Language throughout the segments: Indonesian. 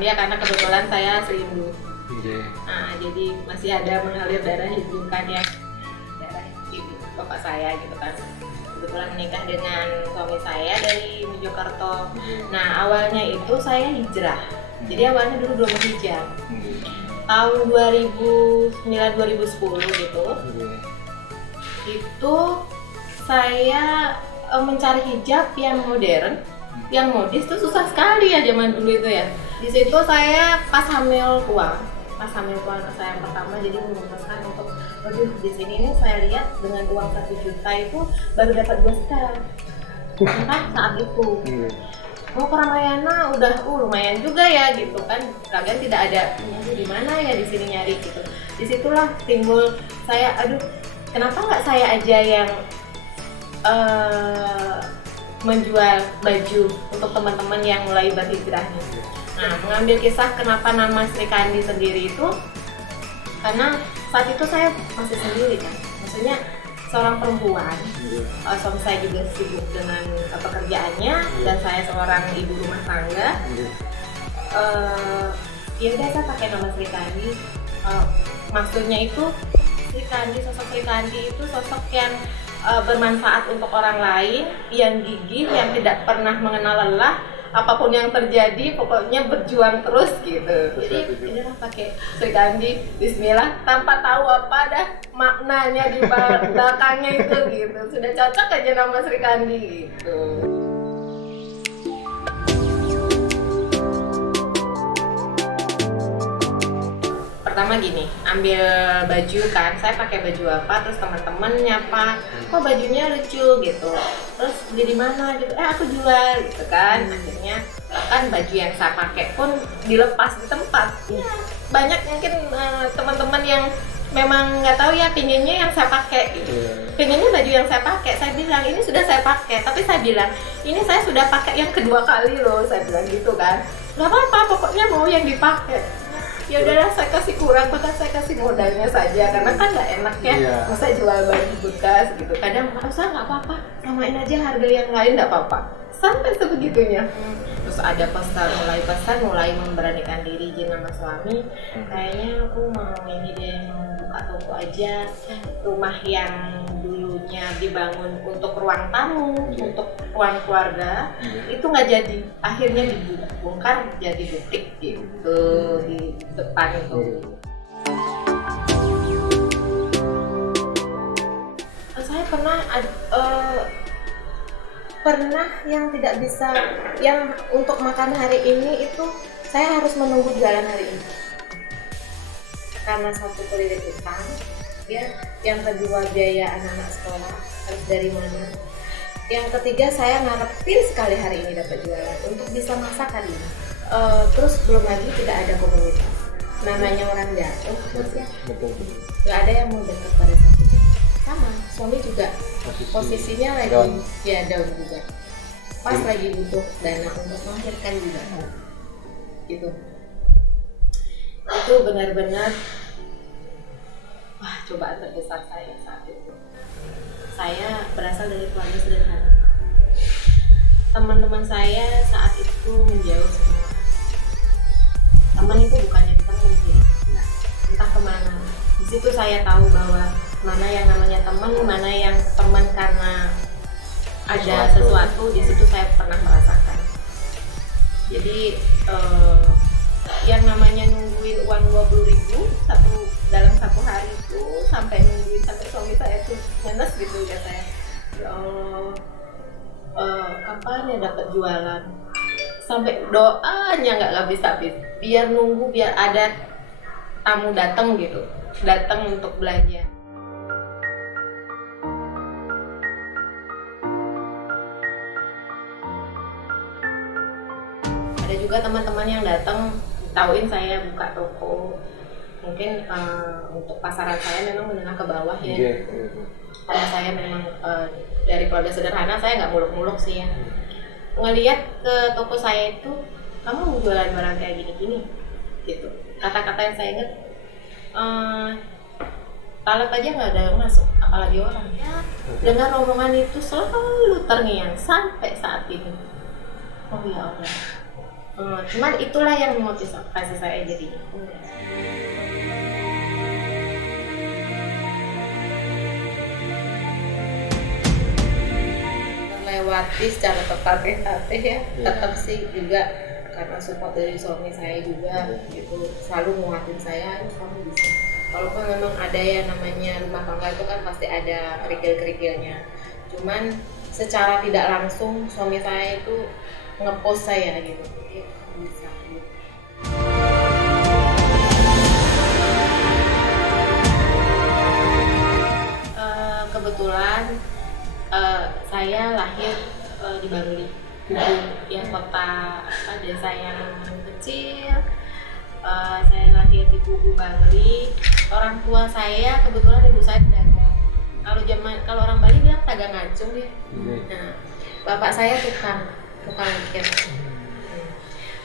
dia karena kebetulan saya Hindu. Okay. Nah, jadi masih ada mengalir darah Hindu kan ya, darah ibu bapak saya gitu kan. Kebetulan menikah dengan suami saya dari Mojokerto. Nah, awalnya itu saya hijrah. Jadi awalnya dulu belum hijab. Tahun 2009-2010 gitu. Itu saya mencari hijab yang modern, yang modis tuh susah sekali ya zaman dulu itu ya. Di situ saya pas hamil tuang anak saya yang pertama, jadi memutuskan untuk, waduh di sini ini saya lihat dengan uang 1 juta itu baru dapat 2 setel. Kan saat itu mau ke Ramayana udah lumayan juga ya gitu kan, kalian tidak ada di mana ya di sini nyari gitu. Disitulah timbul saya, aduh kenapa nggak saya aja yang menjual baju untuk teman-teman yang mulai berhijrah nih. Nah, mengambil kisah kenapa nama Sri Kandi sendiri itu karena saat itu saya masih sendiri kan, maksudnya seorang perempuan, suami saya juga sibuk dengan pekerjaannya dan saya seorang ibu rumah tangga. Ya udah saya pakai nama Sri Kandi. Maksudnya itu Sri Kandi, sosok Sri Kandi itu sosok yang bermanfaat untuk orang lain, yang gigih, yang tidak pernah mengenal lelah, apapun yang terjadi pokoknya berjuang terus gitu. Jadi inilah pakai Sri Kandi, Bismillah, tanpa tahu apa dah maknanya di belakangnya itu gitu. Sudah cocok aja nama Sri Kandi gitu. Pertama gini, ambil baju kan, saya pakai baju apa, terus teman-teman nyapa, kok bajunya lucu gitu, terus beli di mana gitu, aku jual gitu kan. Akhirnya bahkan baju yang saya pakai pun dilepas di tempat. Banyak mungkin teman-teman yang memang nggak tahu ya, pinginnya yang saya pakai gitu. Pinginnya baju yang saya pakai, saya bilang ini sudah saya pakai, tapi saya bilang ini saya sudah pakai yang kedua kali loh, saya bilang gitu kan. Nggak apa-apa, pokoknya mau yang dipakai. Ya udahlah, saya kasih kurang, maka saya kasih modalnya saja, karena kan nggak enak ya, masa jual baju bekas gitu. Kadang usah nggak apa-apa, samain aja harga yang lain nggak apa-apa, sampai sebegitunya. Terus ada mulai memberanikan diri izin sama suami, kayaknya aku mau ini deh, mau buka toko aja, rumah yang dulunya dibangun untuk ruang tamu, untuk ruang keluarga, itu nggak jadi, akhirnya dibongkar jadi butik gitu di depan itu. Saya pernah yang tidak bisa, yang untuk makan hari ini itu saya harus menunggu jualan hari ini karena satu keliling utang ya, yang kedua biaya anak-anak sekolah harus dari mana, yang ketiga saya ngarepin sekali hari ini dapat jualan untuk bisa masak hari ini. Terus belum lagi tidak ada komunitas, namanya orang jatuh ya, nggak ada yang mau dekat pada saat itu. Sama suami juga posisinya lagi down juga, pas lagi butuh dana untuk melahirkan juga gitu. Itu benar-benar cobaan terbesar saya saat itu. Saya berasal dari keluarga sederhana, teman-teman saya saat itu menjauh semua. Teman itu bukannya teman sih, entah kemana. Di situ saya tahu bahwa mana yang namanya teman, mana yang teman karena ada sesuatu. Di situ saya pernah merasakan. Jadi yang namanya nungguin uang 20.000 dalam satu hari itu, sampai nungguin sampai suami saya tuh ngenes gitu ya saya. Ya Allah, kapan ya dapat jualan? Sampai doanya nggak habis-habis. Biar nunggu, biar ada tamu datang gitu, datang untuk belanja. Ada juga teman-teman yang datang tauin saya buka toko. Mungkin untuk pasaran saya memang menengah ke bawah ya. Karena saya memang dari keluarga sederhana, saya nggak muluk-muluk sih ya. Ngelihat ke toko saya itu, kamu mau jualan barang kayak gini-gini gitu. Kata-kata yang saya ingat, talat aja nggak ada yang masuk, apalagi orang. Dengan omongan itu selalu terngiang sampai saat ini. Oh ya Allah, Cuman itulah yang memotivasi saya jadinya. Melewati secara tertatih ya, tetap sih juga karena support dari suami saya juga gitu, selalu nguatin saya, kamu bisa. Walaupun memang ada ya namanya rumah tangga itu kan pasti ada kerikil-kerikilnya, cuman secara tidak langsung suami saya itu ngepost saya gitu, bisa gitu. Kebetulan saya lahir di Bangli, yang kota desa yang kecil. Saya lahir di Kubu Bangli. Orang tua saya kebetulan ibu saya pedagang. Kalau orang Bali bilang dagang ngacung ya. Nah, bapak saya tukang ukir.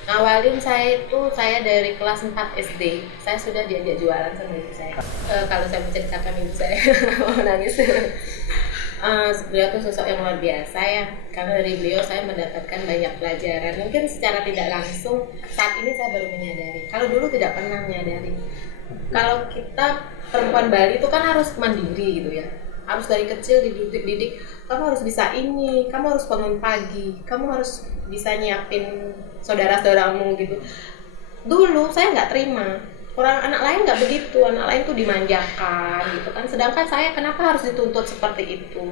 Ngawalin saya dari kelas 4 SD. Saya sudah diajak jualan sama ibu saya. Kalau saya menceritakan ibu saya mau nangis. Beliau tuh sosok yang luar biasa ya, karena dari beliau saya mendapatkan banyak pelajaran. Mungkin secara tidak langsung saat ini saya baru menyadari. Kalau dulu tidak pernah menyadari. Kalau kita perempuan Bali itu kan harus mandiri gitu ya, harus dari kecil dididik. Kamu harus bisa ini, kamu harus bangun pagi, kamu harus bisa nyiapin saudara-saudaramu gitu. Dulu saya nggak terima. Orang anak lain nggak begitu, anak lain tuh dimanjakan gitu kan. Sedangkan saya kenapa harus dituntut seperti itu?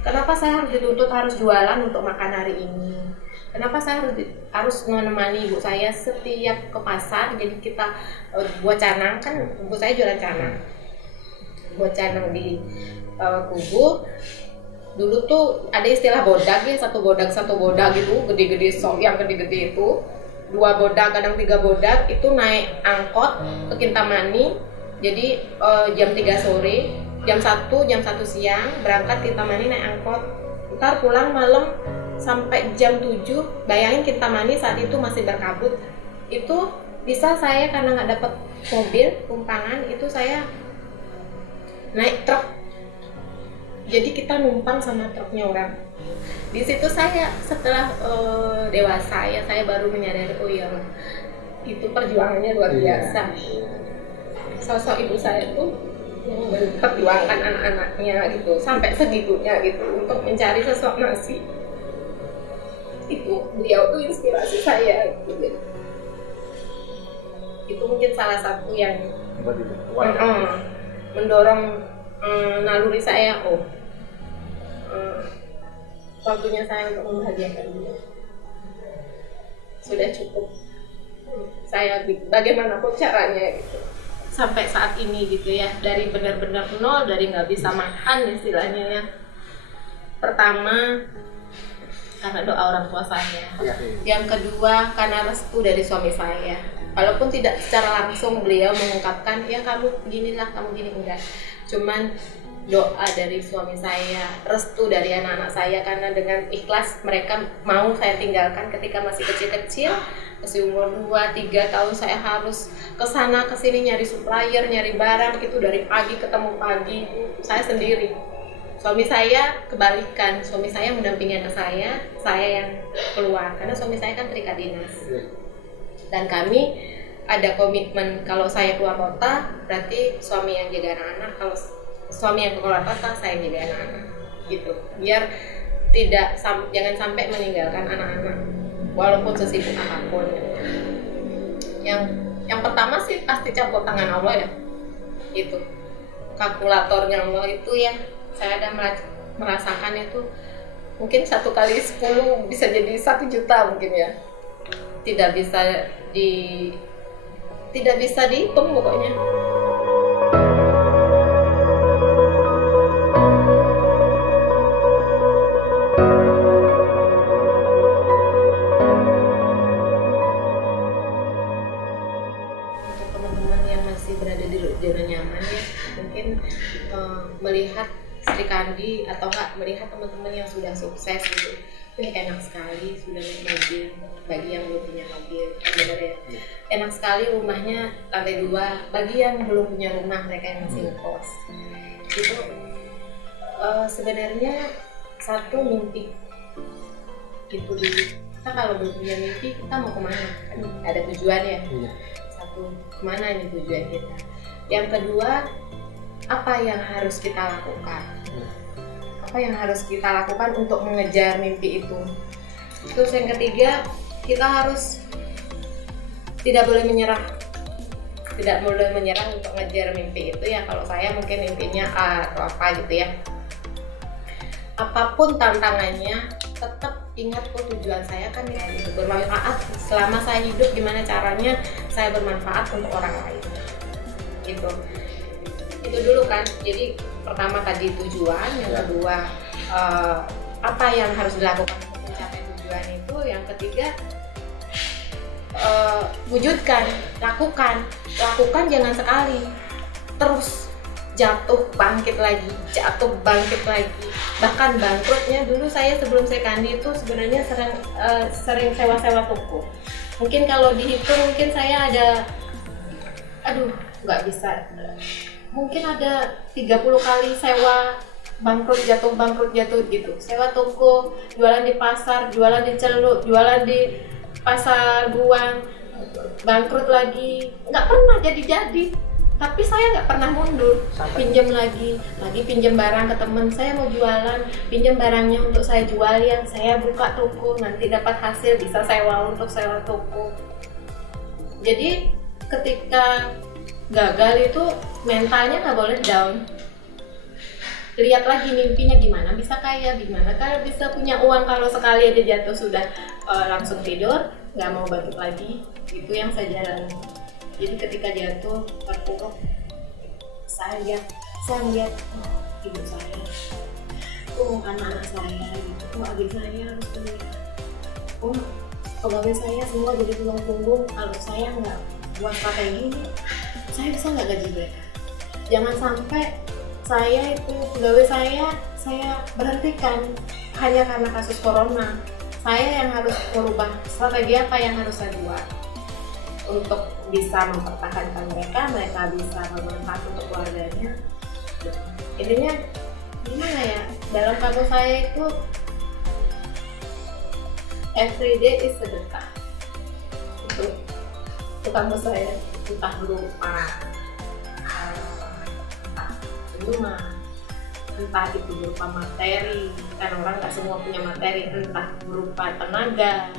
Kenapa saya harus dituntut harus jualan untuk makan hari ini? Kenapa saya harus menemani ibu saya setiap ke pasar? Jadi kita buat canang kan, ibu saya jualan canang, buat canang di Kubu. Dulu tuh ada istilah bodak ya, satu bodak gitu, gede-gede yang gede-gede itu. 2 bodak, kadang 3 bodak itu naik angkot ke Kintamani. Jadi jam 3 sore, jam 1 siang berangkat Kintamani naik angkot. Ntar pulang malam sampai jam 7. Bayangin Kintamani saat itu masih berkabut. Itu bisa saya karena nggak dapat mobil tumpangan, itu saya naik truk. Jadi kita numpang sama truknya orang. Di situ saya setelah dewasa ya, saya baru menyadari, oh iya itu perjuangannya luar biasa. Sosok ibu saya tuh yang memperjuangkan anak-anaknya gitu sampai segitunya gitu untuk mencari sosok nasi. Itu beliau tuh inspirasi saya gitu. Itu mungkin salah satu yang mendorong naluri saya. Waktunya saya untuk membahagiakan dia sudah cukup. Saya bagaimanapun caranya gitu sampai saat ini gitu ya, dari benar-benar nol, dari nggak bisa makan istilahnya ya. Pertama karena doa orang tua saya, yang kedua karena restu dari suami saya. Walaupun tidak secara langsung beliau mengungkapkan ya kamu beginilah, kamu gini, enggak, cuman doa dari suami saya, restu dari anak-anak saya, karena dengan ikhlas mereka mau saya tinggalkan ketika masih kecil-kecil, masih umur 2-3 tahun saya harus kesana kesini nyari supplier, nyari barang itu dari pagi ketemu pagi, saya sendiri. Suami saya kebalikan, suami saya mendampingi anak saya yang keluar, karena suami saya kan terikat dinas. Dan kami ada komitmen kalau saya keluar kota berarti suami yang jaga anak-anak, kalau suami yang keluar kota saya jaga anak-anak gitu, biar jangan sampai meninggalkan anak-anak walaupun sesibuk apapun. Yang pertama sih pasti campur tangan Allah ya, itu kalkulatornya Allah itu ya. Saya ada merasakan itu mungkin 1 kali 10 bisa jadi 1 juta mungkin ya, tidak bisa dihitung pokoknya. Zona nyaman ya, mungkin melihat Sri Kandi atau enggak melihat teman-teman yang sudah sukses gitu, ini enak sekali sudah naik mobil. Bagi yang belum punya mobil, benar ya, enak sekali rumahnya lantai 2. Bagi yang belum punya rumah, mereka yang masih ngekos itu sebenarnya satu mimpi gitu dulu. kita kalau punya mimpi kita mau kemana, kan ada tujuannya. Satu, kemana ini tujuan kita. Yang kedua, apa yang harus kita lakukan, apa yang harus kita lakukan untuk mengejar mimpi itu. Terus yang ketiga, kita harus tidak boleh menyerah, tidak boleh menyerah untuk ngejar mimpi itu ya. Kalau saya mungkin mimpinya A atau apa gitu ya, apapun tantangannya tetap ingat tujuan saya kan ya, gitu, bermanfaat. Selama saya hidup, gimana caranya saya bermanfaat untuk orang lain gitu. Itu dulu kan. Jadi pertama tadi tujuan, yang kedua apa yang harus dilakukan untuk mencapai tujuan itu, yang ketiga wujudkan, lakukan jangan sekali, terus jatuh bangkit lagi, bahkan bangkrutnya. Dulu saya sebelum saya kandi itu sebenarnya sering sewa toko. Mungkin kalau dihitung mungkin saya ada, nggak bisa, mungkin ada 30 kali sewa, bangkrut jatuh gitu. Sewa toko, jualan di pasar, jualan di Celuk, jualan di pasar Buang, bangkrut lagi, nggak pernah jadi. Tapi saya nggak pernah mundur, pinjam lagi pinjam barang ke temen, saya mau jualan, pinjam barangnya untuk saya jual, yang saya buka toko, nanti dapat hasil bisa sewa untuk sewa toko. Jadi ketika gagal itu mentalnya nggak boleh down. Lihat lagi mimpinya gimana, bisa kaya, gimana kalau bisa punya uang. Kalau sekali aja jatuh sudah langsung tidur, nggak mau bangkit lagi. Itu yang saya jalani. Jadi ketika jatuh terpuruk, saya lihat ibu saya, anak-anak saya, gitu. Adik saya harus kuliah, pegawai saya semua jadi tulang punggung. Kalau saya nggak buat kayak gini, saya bisa nggak gaji mereka? Jangan sampai saya itu pegawai saya berhentikan hanya karena kasus corona. Saya yang harus merubah strategi apa yang harus saya buat untuk bisa mempertahankan mereka bisa bermanfaat untuk keluarganya. Intinya gimana ya, dalam kamus saya itu everyday is sedekah. Itu kamus saya, entah berupa rumah, entah itu berupa materi, kan orang nggak semua punya materi, entah berupa tenaga,